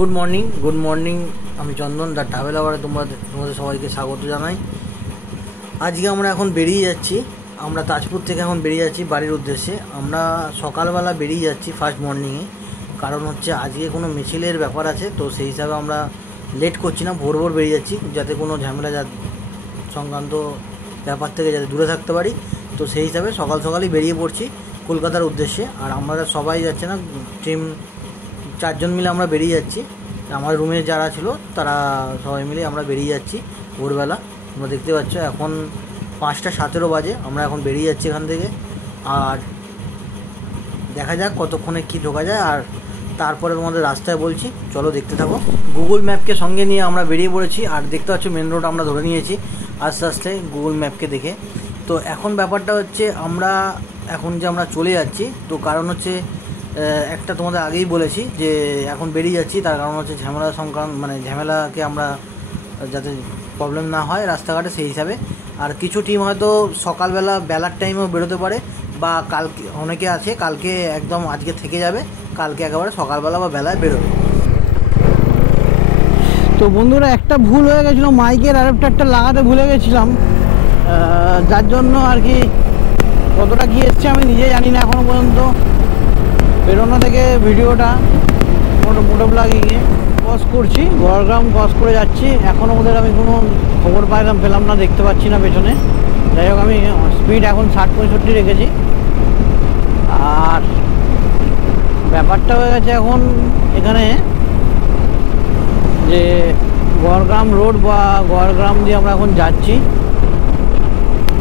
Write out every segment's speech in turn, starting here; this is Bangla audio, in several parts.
Good morning. আমি চন্দন দ্য ট্রাভেল আওয়ারে তোমাদের সবাইকে স্বাগত জানাই। আজকে আমরা এখন বেরিয়ে যাচ্ছি, আমরা তাজপুর থেকে এখন বেরিয়ে যাচ্ছি বাড়ির উদ্দেশ্যে। আমরা সকালবেলা বেরিয়ে যাচ্ছি ফার্স্ট মর্নিংয়ে, কারণ হচ্ছে আজকে কোনো মিছিলের ব্যাপার আছে, তো সেই হিসাবে আমরা লেট করছি না, ভোর ভোর বেরিয়ে যাচ্ছি, যাতে কোনো ঝামেলা সংক্রান্ত ব্যাপার থেকে যাতে দূরে থাকতে পারি। তো সেই হিসাবে সকালই বেরিয়ে পড়ছি কলকাতার উদ্দেশ্যে। আর আমরা সবাই যাচ্ছে না, টিম 4 জন মিলে আমরা বেরিয়ে যাচ্ছি। আমার রুমে যারা ছিল তারা সবাই মিলে আমরা বেরিয়ে যাচ্ছি ভোরবেলা। তোমরা দেখতে পাচ্ছ এখন 5টা 17 বাজে, আমরা এখন বেরিয়ে যাচ্ছি এখান থেকে। আর দেখা যাক কতক্ষণে কি ঢোকা যায়, আর তারপরে তোমাদের রাস্তায় বলছি, চলো দেখতে থাকো। গুগল ম্যাপকে সঙ্গে নিয়ে আমরা বেরিয়ে পড়েছি, আর দেখতে পাচ্ছ মেন রোড আমরা ধরে নিয়েছি আস্তে আস্তে গুগল ম্যাপকে দেখে। তো এখন ব্যাপারটা হচ্ছে আমরা চলে যাচ্ছি, তো কারণ হচ্ছে একটা তোমাদের আগেই বলেছি যে এখন বেরিয়ে যাচ্ছি, তার কারণ হচ্ছে ঝামেলাকে আমরা যাতে প্রবলেম না হয় রাস্তাঘাটে, সেই হিসাবে। আর কিছু টিম হয়তো বেলার টাইমেও বেরোতে পারে, বা কালকে অনেকে আছে কালকে একদম আজকে থেকে যাবে, কালকে একেবারে সকালবেলা বা বেলায় বেরোবে। তো বন্ধুরা, একটা ভুল হয়ে গেছিলো, মাইকের অ্যাডাপ্টারটা লাগাতে ভুলে গেছিলাম, যার জন্য আর কি কতটা কি এসছে আমি নিজে জানি না এখনো পর্যন্ত। বেরোনো থেকে ভিডিওটা মোটো ব্লগিংয়ে ক্রস করছি, গড়গ্রাম ক্রস করে যাচ্ছি। এখনও ওদের আমি কোনো খবর পেলাম না, দেখতে পাচ্ছি না পেছনে। যাই হোক, আমি স্পিড এখন 60-65 রেখেছি। আর ব্যাপারটা হয়ে গেছে এখন এখানে যে গড়গ্রাম রোড বা গড়গ্রাম দিয়ে আমরা এখন যাচ্ছি।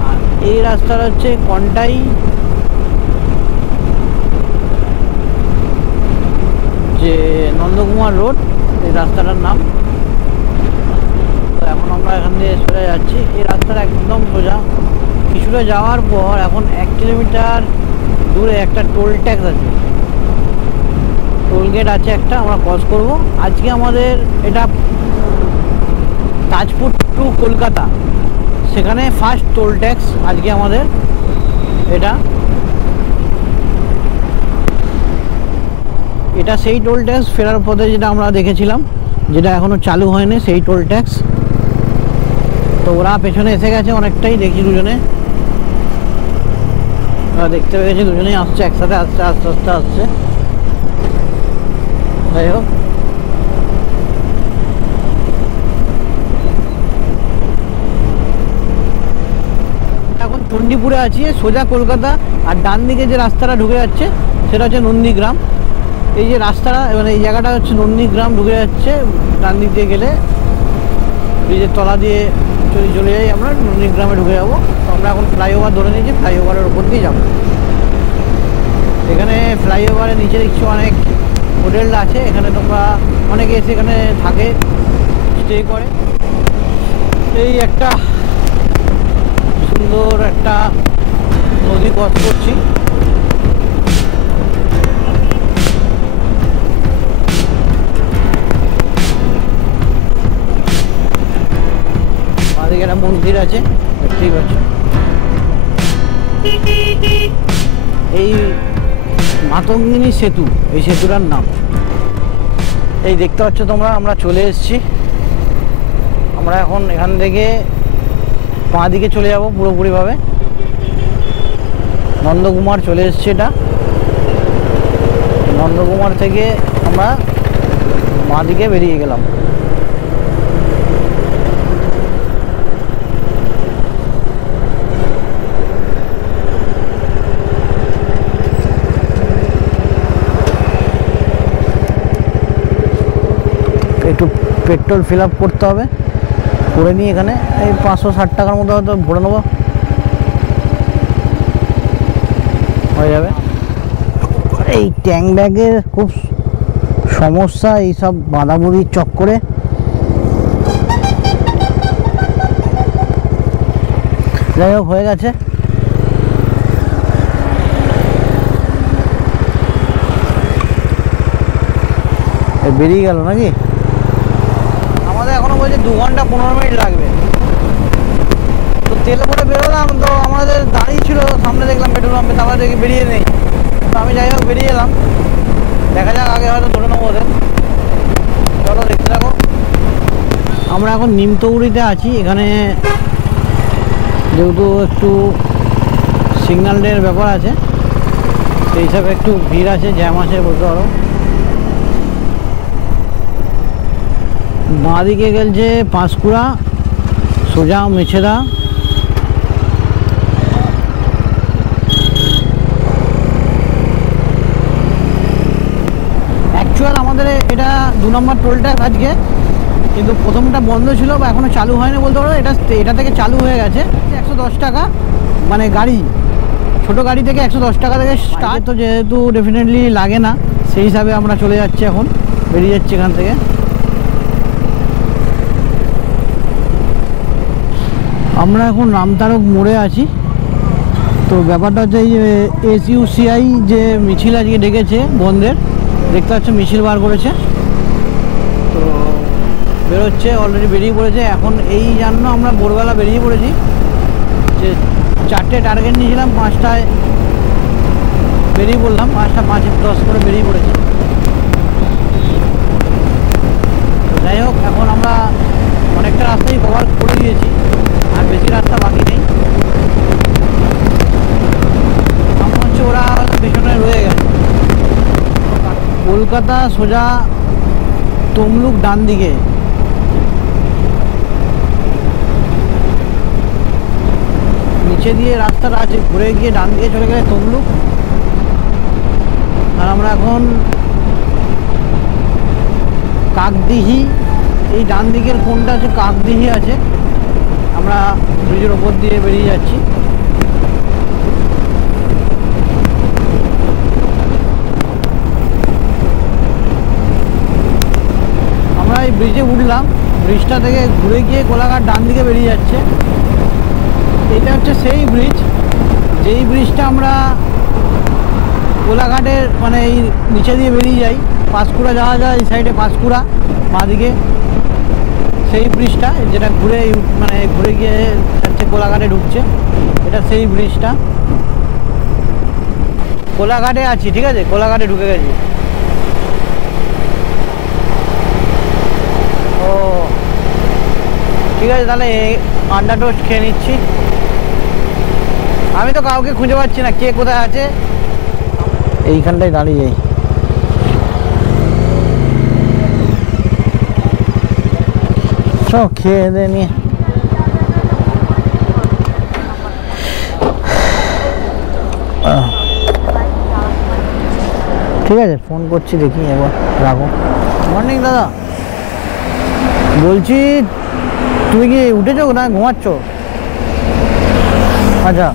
আর এই রাস্তাটা হচ্ছে কন্টাই যে নন্দকুমার রোড, এই রাস্তাটার নাম। তো এখন আমরা এখান দিয়ে সোজা যাচ্ছি, এই রাস্তাটা একদম সোজা। কিছুটা যাওয়ার পর এখন 1 কিলোমিটার দূরে একটা টোল ট্যাক্স আছে, টোল গেট আছে একটা, আমরা ক্রস করব। আজকে আমাদের এটা তাজপুর টু কলকাতা, সেখানে ফার্স্ট টোল ট্যাক্স আজকে আমাদের এটা সেই টোল ট্যাক্স ফেরার পথে যেটা আমরা দেখেছিলাম, যেটা এখনও চালু হয়নি, সেই টোল ট্যাক্স। তো ওরা পেছনে এসে গেছে অনেকটাই, দেখি দুজনে দেখতে পেয়েছি, দুজনেই আসছে একসাথে, আস্তে আসছে। যাই হোক, এখন চণ্ডীপুরে আছি, সোজা কলকাতা। আর ডান দিকে যে রাস্তাটা ঢুকে যাচ্ছে সেটা হচ্ছে নন্দীগ্রাম। এই যে রাস্তাটা, মানে এই জায়গাটা হচ্ছে নন্দীগ্রাম ঢুকে যাচ্ছে। ডান দিক দিয়ে গেলে ব্রিজের তলা দিয়ে চলে যাই, আমরা নন্দীগ্রামে ঢুকে যাবো। তো আমরা এখন ফ্লাইওভার ধরে নিয়েছি, ফ্লাইওভারের ওপর দিয়ে যাবো। এখানে ফ্লাইওভারের নিচে দেখছি অনেক হোটেল আছে, এখানে তোমরা অনেকে এসে এখানে থাকে, স্টে করে। এই একটা সুন্দর একটা নদী ক্রস করছি। এদিকে একটা মন্দির আছে, ঠিক আছে। এই মাতঙ্গিনী সেতু, এই সেতুটার নাম। এই দেখতে পাচ্ছ তোমরা, আমরা চলে এসেছি। আমরা এখন এখান থেকে বাঁ দিকে চলে যাব পুরোপুরিভাবে, নন্দকুমার চলে এসেছি। এটা নন্দকুমার থেকে আমরা বাঁ দিকে বেরিয়ে গেলাম। একটু পেট্রোল ফিল আপ করতে হবে, করে নিয়ে এখানে এই 560 টাকার মতো হয়তো ভরে নেবো, হয়ে যাবে। এই ট্যাঙ্ক ব্যাগের খুব সমস্যা, এইসব বাঁধাবুড়ির চক্করে। যাই হোক, হয়ে গেছে। বেরিয়ে গেল নাকি? আমাদের এখনো বলছে 2 ঘন্টা 15 মিনিট লাগবে। তো তেলে করে বেরোলাম, তো আমাদের দাঁড়িয়ে ছিল সামনে, দেখলাম পেট্রোল পাম্পে, তারপরে দেখি বেরিয়ে নেই। তো আমি যাই হোক বেরিয়ে এলাম, দেখা যাক, আগে হয়তো ধরে নেবো ওদের। আমরা এখন নিমতৌড়িতে আছি। এখানে যেহেতু একটু সিগন্যালের ব্যাপার আছে, সেই হিসাবে একটু ভিড় আছে, জ্যাম আছে বলতে পারো। বাঁ দিকে গেছে পাঁশকুড়া, সোজা মেছেদা। অ্যাকচুয়াল আমাদের এটা 2 নম্বর টোলটা আজকে, কিন্তু প্রথমটা বন্ধ ছিল বা এখনও চালু হয়নি বলতে পারো। এটা থেকে চালু হয়ে গেছে। 110 টাকা মানে গাড়ি, ছোটো গাড়ি থেকে 110 টাকা থেকে স্টার্ট। তো যেহেতু ডেফিনেটলি লাগে না, সেই হিসাবে আমরা চলে যাচ্ছি, এখন বেরিয়ে যাচ্ছি এখান থেকে। আমরা এখন রামতারক মোড়ে আছি। তো ব্যাপারটা হচ্ছে এই যে SUCI যে মিছিল আজকে ডেকেছে বন্ধের, দেখতে পাচ্ছ মিছিল বার করেছে। তো বেরোচ্ছে, অলরেডি বেরিয়ে পড়েছে। এখন এই জন্য আমরা ভোরবেলা বেরিয়ে পড়েছি, যে 4টে টার্গেট নিয়েছিলাম, 5টায় বেরিয়ে পড়লাম, 5টা 5:10 করে বেরিয়ে পড়েছি। যাই হোক, এখন আমরা অনেকটা রাস্তাই কভার করে দিয়েছি, আর বেশি রাস্তা বাকি নেই। আমার হচ্ছে ওরা পেছনে রয়ে গেছে। কলকাতা সোজা তমলুক ডান দিকে। নিচে দিয়ে রাস্তাটা আছে, ঘুরে গিয়ে ডান দিকে চলে গেলে তমলুক। আর আমরা এখন কাকদিহি, এই ডান দিকের কোনটা আছে কাকদিহি আছে, আমরা ব্রিজের ওপর দিয়ে বেরিয়ে যাচ্ছি। আমরা এই ব্রিজে উঠলাম, ব্রিজটা থেকে ঘুরে গিয়ে কোলাঘাট ডান দিকে বেরিয়ে যাচ্ছে। এটা হচ্ছে সেই ব্রিজ, যেই ব্রিজটা আমরা কোলাঘাটের মানে এই নিচে দিয়ে বেরিয়ে যাই, পাঁশকুড়া যাওয়া যায় এই সাইডে, পাঁশকুড়া বাঁদিকে সেই ব্রিজটা, যেটা ঘুরে মানে ঘুরে গিয়ে যাচ্ছে কোলাঘাটে ঢুকছে, এটা সেই ব্রিজটা। কোলাঘাটে আছি, ঠিক আছে, কোলাঘাটে ঢুকে গেছি। ও ঠিক আছে, তাহলে আন্ডা টোস্ট খেয়ে নিচ্ছি। আমি তো কাউকে খুঁজে পাচ্ছি না, কে কোথায় আছে। এইখানটায় দাঁড়িয়ে যাই। সব খেয়ে দে নিয়ে ঠিক আছে, ফোন করছি, দেখি একবার, রাখো। মর্নিং দাদা, বলছি তুমি কি উঠেছো না ঘুমাচ্ছ? আচ্ছা,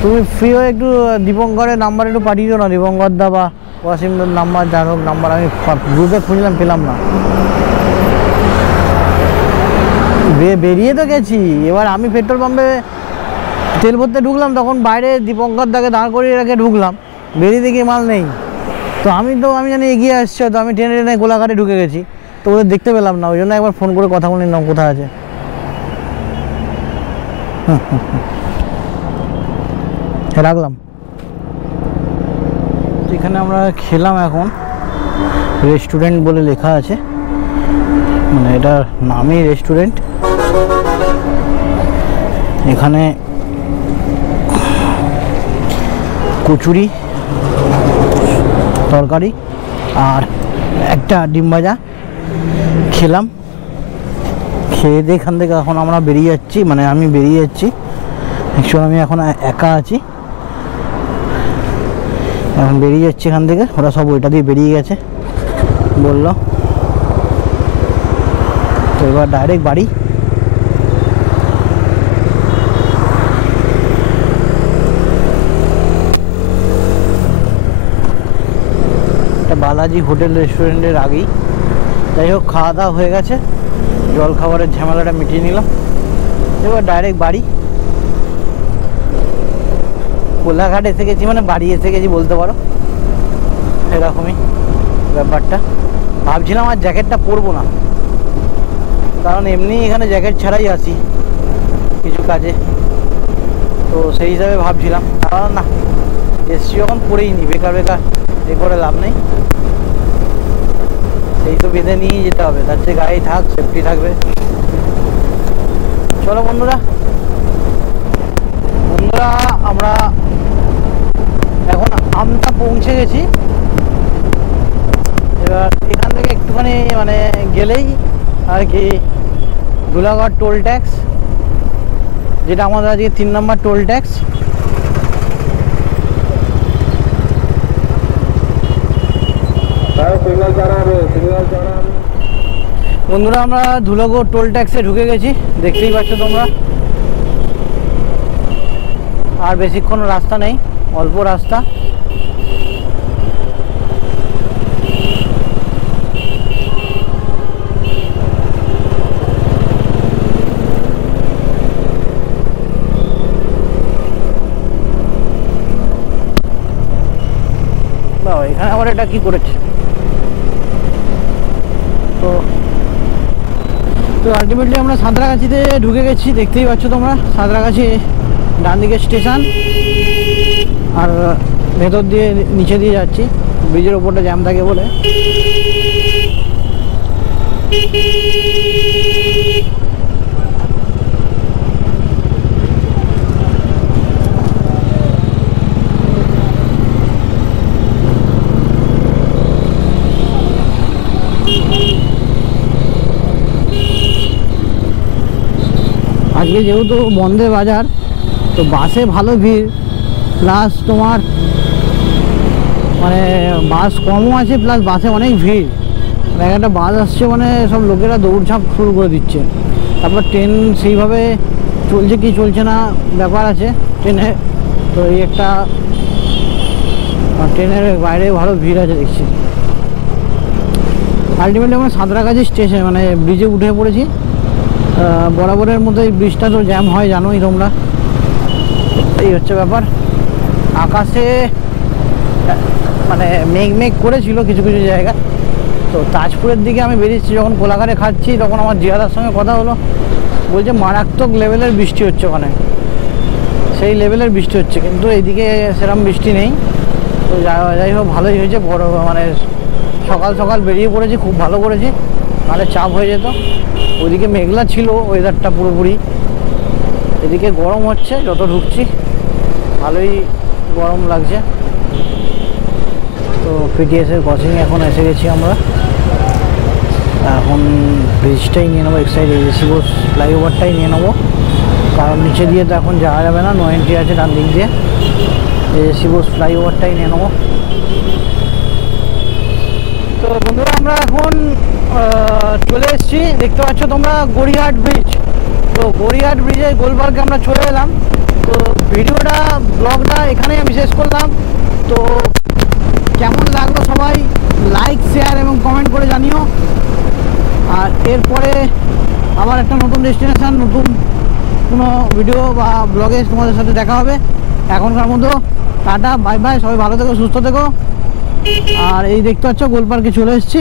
তুমি ফ্রি হয়ে একটু দীপঙ্করের নাম্বার একটু পাঠিয়ে দিও না, দীপঙ্কর দা বা ওয়াসিমদার নাম্বার, যার হোক নাম্বার, আমি গ্রুপে খুঁজলাম পেলাম না। বেরিয়ে তো গেছি, এবার আমি পেট্রোল পাম্পে তেল ভরতে ঢুকলাম, তখন বাইরে দীপঙ্কর দাকে দাঁড় করিয়ে রেখে ঢুকলাম, বেরিয়ে দেখি মাল নেই। তো আমি জানি এগিয়ে আসছে, তো আমি ট্রেনে গোলাঘাটে ঢুকে গেছি, তো ওদের দেখতে পেলাম না, ওই জন্য একবার ফোন করে কথা বলে নিলাম কোথায় আছে। রাখলাম। এখানে আমরা খেলাম, এখন রেস্টুরেন্ট বলে লেখা আছে, মানে এটার নামই রেস্টুরেন্ট। এখানে কচুরি, তরকারি আর একটা ডিম ভাজা খেলাম। খেয়ে দিয়ে এখান থেকে এখন আমরা বেরিয়ে যাচ্ছি, মানে আমি বেরিয়ে যাচ্ছি। অ্যাকচুয়ালি আমি এখন একা আছি, এখন বেরিয়ে যাচ্ছি এখান থেকে। ওরা সব ওইটা দিয়ে বেরিয়ে গেছে বললো, তো এবার ডাইরেক্ট বাড়ি। এটা বালাজি হোটেল রেস্টুরেন্টের আগেই। যাই হোক, খাওয়া দাওয়া হয়ে গেছে, জল খাবারের ঝামেলাটা মিটিয়ে নিলাম, এবার ডাইরেক্ট বাড়ি। কোলাঘাট এসে গেছি, মানে বাড়ি এসে গেছি বলতে পারো, এরকমই ব্যাপারটা। ভাবছিলাম আর জ্যাকেটটা পরবো না, কারণ এমনি এখানে জ্যাকেট ছাড়াই আসি কিছু কাজে, তো সেই হিসাবে ভাবছিলাম, কারণ না এসছি যখন পরেই নি, বেকার বেকার এ করে লাভ নেই, সেই তো বেঁধে নিয়েই যেতে হবে, তার চেয়ে গাড়ি থাক, সেফটি থাকবে। চলো বন্ধুরা আমরা এখন আমতা পৌঁছে গেছি। এবার এখান থেকে একটুখানি মানে গেলেই আর কি ধুলাগড় টোল ট্যাক্স, যেটা আমাদের আজকে 3 নম্বর টোল ট্যাক্স। বন্ধুরা আমরা ধুলাগড় টোল ট্যাক্সে ঢুকে গেছি, দেখতেই পাচ্ছ তোমরা। আর বেশিক্ষণ রাস্তা নেই, অল্প রাস্তা। এখানে আবার এটা কি করেছে? তো আলটিমেটলি আমরা সাঁতরাগাছিতে ঢুকে গেছি, দেখতেই পাচ্ছ তোমরা। সাঁতরাগাছি ডান দিকে স্টেশন, আর ভেতর দিয়ে নিচে দিয়ে যাচ্ছি, ব্রিজের ওপরটা জ্যাম থাকে বলে। আজকে যেহেতু বন্ধে বাজার, তো বাসে ভালো ভিড়, প্লাস তোমার মানে বাস কমও আছে, প্লাস বাসে অনেক ভিড়। একটা বাস আসছে মানে সব লোকেরা দৌড়ঝাঁপ শুরু করে দিচ্ছে। তারপর ট্রেন সেইভাবে চলছে কি চলছে না ব্যাপার আছে ট্রেনে। তো এই একটা ট্রেনের বাইরে ভালো ভিড় আছে দেখছি। আলটিমেটলি আমরা সাঁতরাগাছি স্টেশন মানে ব্রিজে উঠে পড়েছি। বরাবরের মতো এই ব্রিজটা তো জ্যাম হয় জানোই তোমরা, এই হচ্ছে ব্যাপার। আকাশে মানে মেঘ করেছিল কিছু কিছু জায়গা। তো তাজপুরের দিকে আমি বেরিয়েছি, যখন কোলাঘাটে খাচ্ছি তখন আমার জিয়াদার সঙ্গে কথা হলো, বলছে মারাত্মক লেভেলের বৃষ্টি হচ্ছে ওখানে, সেই লেভেলের বৃষ্টি হচ্ছে। কিন্তু এইদিকে সেরকম বৃষ্টি নেই। তো যাই হোক ভালোই হয়েছে, বড় মানে সকাল সকাল বেরিয়ে পড়েছি, খুব ভালো করেছি, নাহলে চাপ হয়ে যেত। ওইদিকে মেঘলা ছিল ওয়েদারটা পুরোপুরি, এদিকে গরম হচ্ছে যত ঢুকছি, ভালোই গরম লাগছে। তো পিটিএসের ক্রসিংয়ে এখন এসে গেছি আমরা। এখন ব্রিজটাই নিয়ে নেবো, এক সাইড এজেসি বোস ফ্লাইওভারটাই নিয়ে নেবো, কারণ নিচে দিয়ে তো এখন যাওয়া যাবে না, নো এন্ট্রি আছে ডান দিক দিয়ে। এজেসি বোস ফ্লাইওভারটাই নিয়ে নেবো। তো বন্ধুরা আমরা এখন চলে এসেছি, দেখতে পাচ্ছ তোমরা গড়িয়াহাট ব্রিজ। তো গড়িয়াহাট ব্রিজে গোলপার্কে আমরা চলে এলাম। তো ভিডিওটা ব্লগটা এখানেই আমি শেষ করলাম। তো কেমন লাগলো সবাই লাইক শেয়ার এবং কমেন্ট করে জানিও। আর এরপরে আবার একটা নতুন ডেস্টিনেশন, নতুন কোনো ভিডিও বা ব্লগে তোমাদের সাথে দেখা হবে। এখনকার মতো টাটা, বাই বাই, সবাই ভালো থেকো, সুস্থ থেকো। আর এই দেখতে পাচ্ছ গোলপার্কে চলে এসেছি,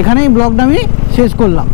এখানেই ব্লগটা আমি শেষ করলাম।